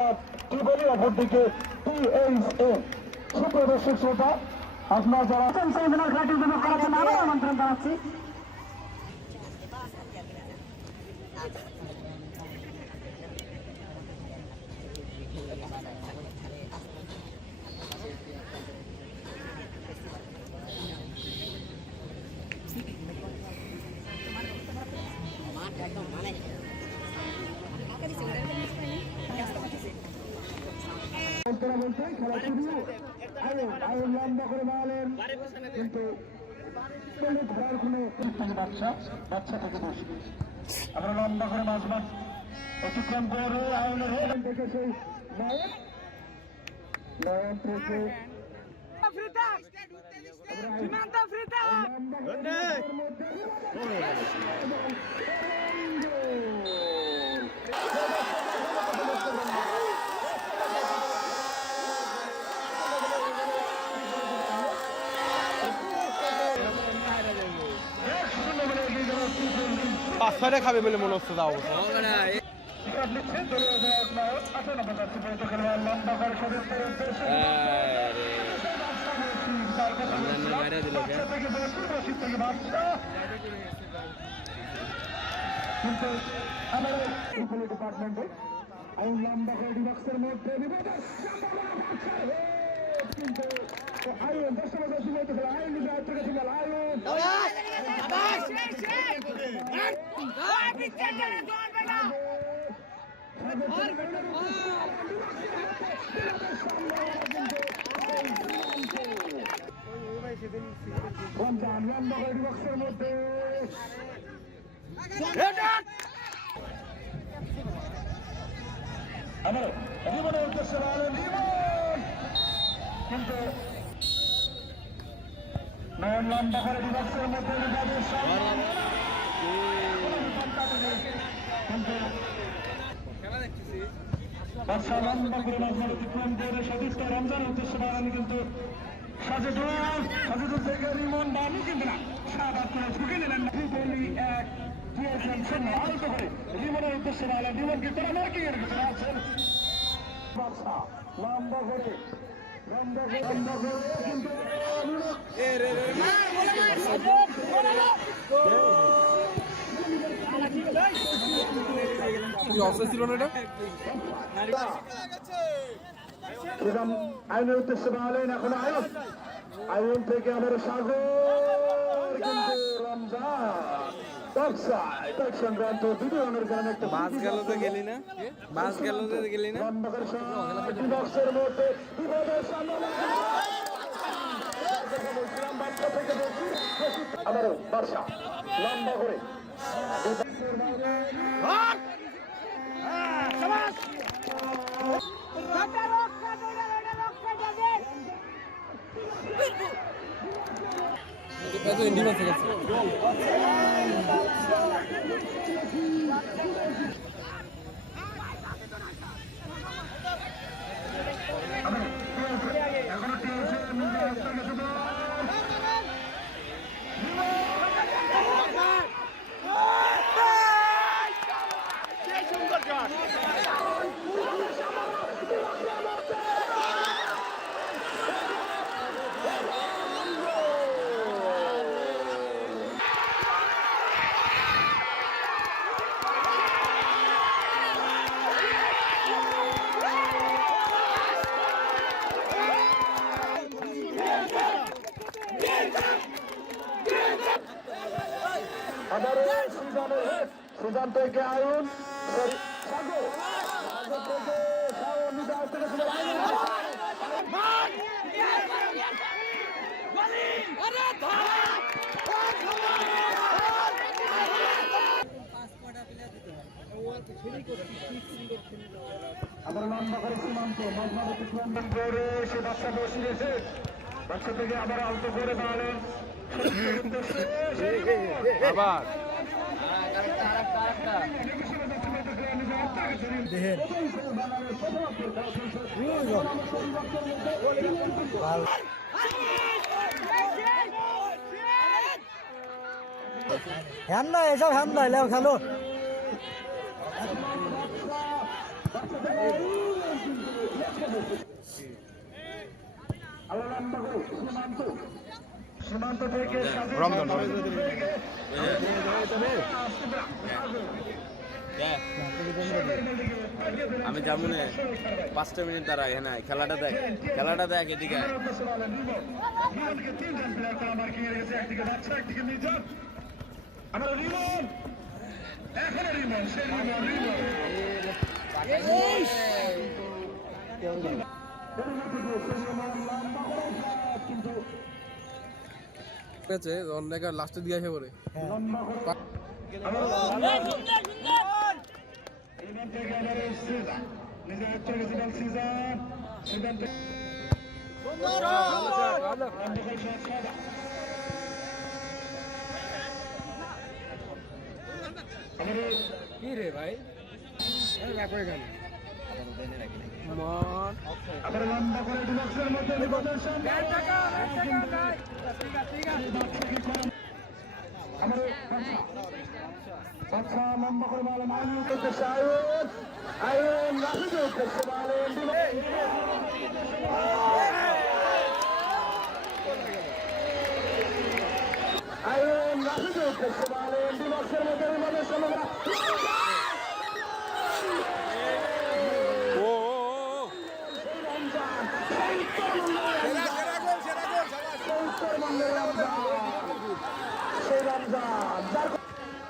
কি বলি অপরদিকে টিএইচএম। সুপ্রিয় দর্শক শ্রোতা, আপনারা যারা সেমিনার খেলাটি উপভোগ করার জন্য আবার আমন্ত্রণ জানাচ্ছি। খেলা শুরু, আয়ন লম্বা করে মারলেন, কিন্তু ধরার কোনো বাচ্চা থেকে দোষ। আমরা লম্বা করে মাছ মাছ অতিক্রম করে আয়নের থেকে সেই নয়ন থেকে পাঁচটা খাবে বলে মনে হচ্ছে তাও ডিপার্টমেন্টে আইন লম্বা করে ডিবক্সের মধ্যে কিন্তু আইন 10 বছর শুরু হতে গেল আইন নিজে থেকে ছিল আইন বক্সের মধ্যে আমার জীবনের উদ্দেশ্যে কিন্তু নয়ন লম্বা করে ডিবক্সের মধ্যে কিন্তু বাদশা লম্বা করে মাঝমার অতিক্রম করে সতীর্থ রমজানের উদ্দেশ্যে বাড়ানি কিন্তু সাজেদুল থেকে রিমন বানু কিন্তু না সাবাদ করে ঝুঁকে নিলেন এক আলতো করে রিমনের উদ্দেশ্যে বাড়ালেন রিমনকে তারা মার্কিং এর ভিতরে আছেন বাদশা লম্বা করে কিন্তু ছিল না এটা আইনের উদ্দেশ্যে বাড়ালেন এখন আইন থেকে আবার সাগর কিন্তু রমজান সংক্রান্ত দুটো রানের কারণে একটা মাছ গেল তো গেলি না মাছ গেল তো গেলি না বক্সের মধ্যে আবারও বর্ষা লম্বা করে সুজান থেকে আয়ুন আবার লম্বা করে সীমান্ত করে সে বাচ্চা বসিয়েছে বাচ্চা থেকে আবার আলতো করে দাঁড়ালেন আবার দেখেন হ্যান না এসব হ্যান না খেলো সীমান্ত থেকে রমজান আমি যাবো না 5টা মিনিট তার আগে না খেলাটা দেখ এদিকে আয়। আমরা রিমন এখনো রিমন সে কিন্তু ঠিক আছে অনেক লাস্টে দিয়ে আসে পরে কি রে ভাই আবার লম্বা করে ডিলক্সের মধ্যে আমার আচ্ছা লম্বা করে বলেন আইন করতেছে আইন রাখি করতেছে বলেন আইন রাখি করতেছে বলেন ডিলক্সের মধ্যে বিমানের সময়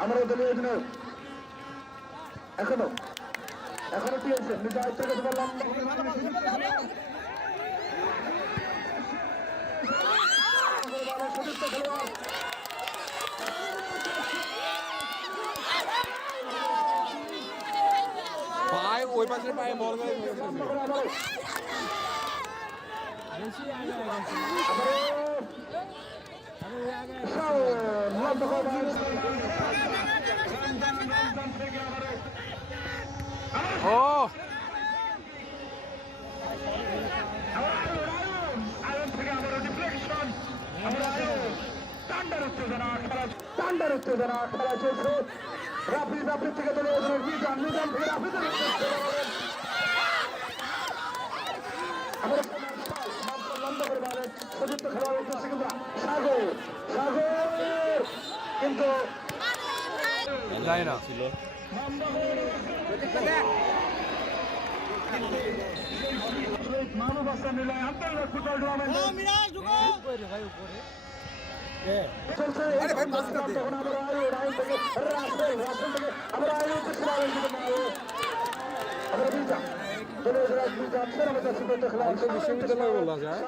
আমরা দলীয় এখনো কি হয়েছে নিজের থেকে তোমার ভাই ওই পাশের পায়ে বল গেলে ও টান্ডার উত্তেজনা খেলা চলছে রাফি থেকে দলীয় নিজাম থেকে রাফি লম্বা করে বলেন সযুক্ত খেলোয়াড় উঠেছে কিন্তু সাগর কিন্তু যায় না ছিল মানব হাসান নিলয় আন্তর্জাতিক ফুটবল টুর্নামেন্ট চলছে তখন আমরা আইন থেকে রাসেল থেকে আমরা আইন আমরা বিজা দলীয় বিজা আমাদের সযুক্ত খেলোয়াড় বিশ্ববিদ্যালয় বলা যায়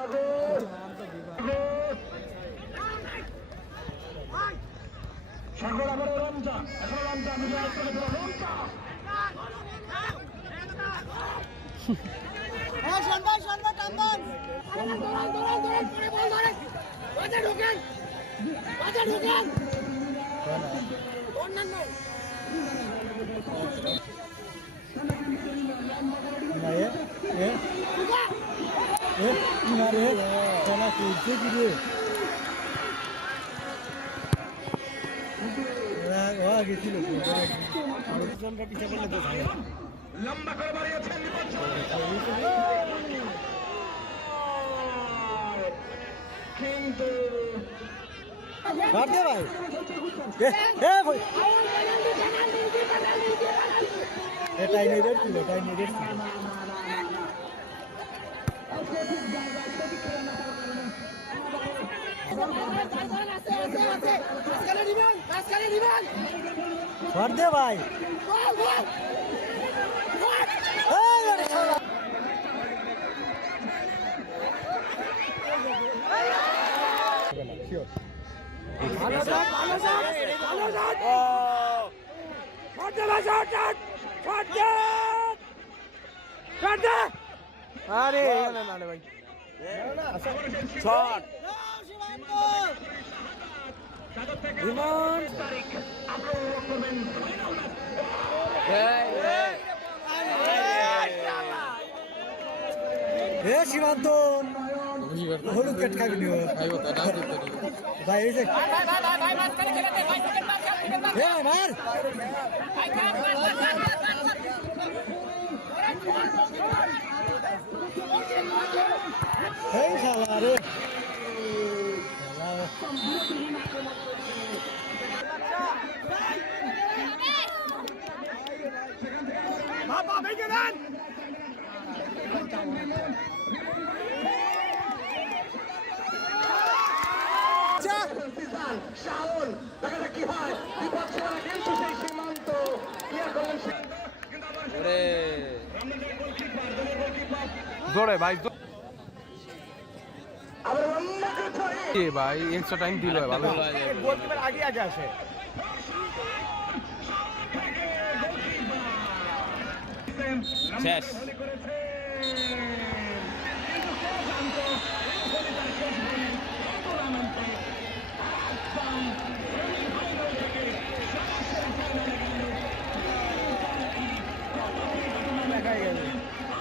সাগর আবার রমজান এখন রমজান লম্বা করে বাড়িয়েছেন কিন্তু ভাই এটাই নেই ছিল দে ভাই আরে না না ভাই শট রিমন সীমান্ত হলুদ কেট খাবি নি ভাই এই যে মার এই শালা রে জোরে ভাই আবার লম্বা করে ছয়। এ ভাই এক্সট্রা টাইম দিল ভালো গোলকিপার আগে আগে আসে শেষ